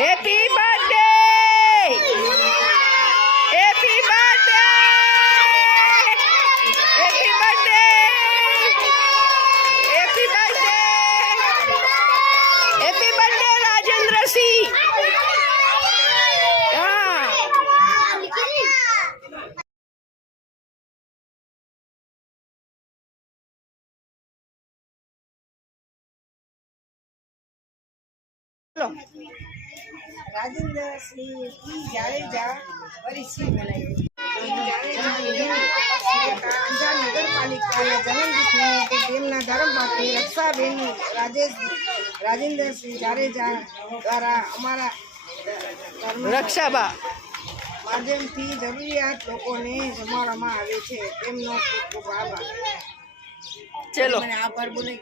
Happy birthday, happy birthday, happy birthday, happy birthday, happy birthday Rajendrasinh. હા રાજેન્દ્રસિંહ જાડેજા પરિચિત બોલાય અંજાર નગરપાલિકાના જન્મદિવસ નિમિત્તે તેમના ધર્મપત્ની રક્ષાબેન રાજેન્દ્રસિંહ જાડેજા દ્વારા અમારા રક્ષાબા માધ્યમથી જરૂરિયાત લોકોને જમાડવામાં આવે છે. તેમનો ખૂબ ખૂબ આભાર. ચલો મને આભાર બોલે.